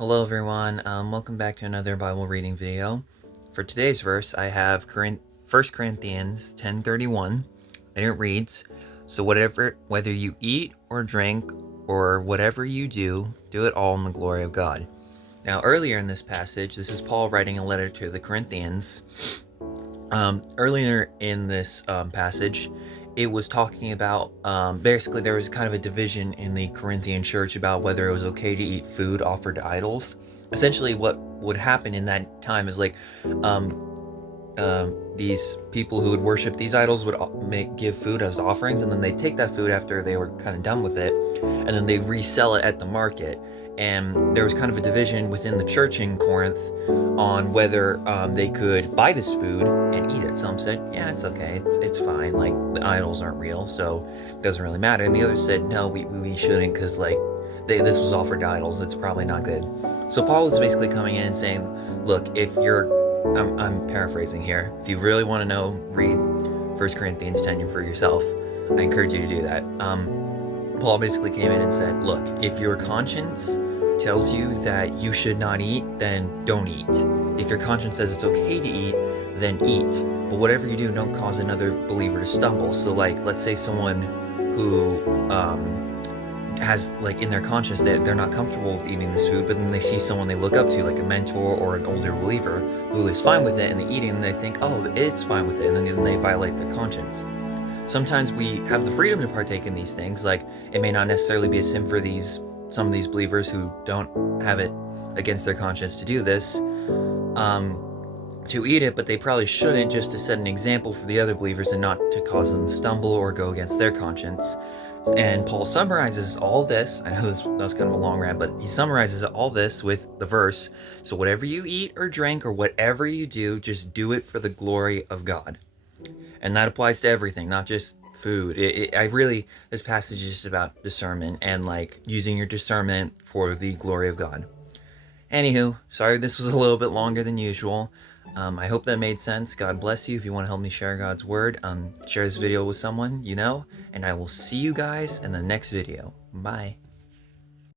Hello everyone, welcome back to another Bible reading video. For today's verse, I have 1 Corinthians 10:31, and it reads, "So whether you eat or drink or whatever you do, do it all in the glory of God." Now earlier in this passage, this is Paul writing a letter to the Corinthians. Earlier in this passage, it was talking about basically there was kind of a division in the Corinthian church about whether it was okay to eat food offered to idols. Essentially, what would happen in that time is um, these people who would worship these idols would give food as offerings, and then they take that food after they were kind of done with it, and then they resell it at the market. And there was kind of a division within the church in Corinth on whether they could buy this food and eat it. Some said, yeah, it's okay, it's fine, like the idols aren't real, so it doesn't really matter. And the others said, no, we shouldn't, because this was offered to idols, it's probably not good. So Paul is basically coming in and saying, look, if you're I'm paraphrasing here. If you really want to know, read 1 Corinthians 10 for yourself. I encourage you to do that. Paul basically came in and said, look, if your conscience tells you that you should not eat, then don't eat. If your conscience says it's okay to eat, then eat. But whatever you do, don't cause another believer to stumble. So let's say someone who has in their conscience that they're not comfortable with eating this food, but then they see someone they look up to, like a mentor or an older believer, who is fine with it, and they eat it and they think, oh, it's fine with it, and then they violate their conscience. Sometimes we have the freedom to partake in these things. Like, it may not necessarily be a sin for some of these believers who don't have it against their conscience to do this, to eat it, but they probably shouldn't, just to set an example for the other believers and not to cause them to stumble or go against their conscience. And Paul summarizes all this. I know that was kind of a long rant, but he summarizes all this with the verse, so whatever you eat or drink or whatever you do, just do it for the glory of God. And that applies to everything, not just food. This passage is just about discernment and using your discernment for the glory of God. Anywho, sorry this was a little bit longer than usual. I hope that made sense. God bless you. If you want to help me share God's word, share this video with someone you know, and I will see you guys in the next video. Bye.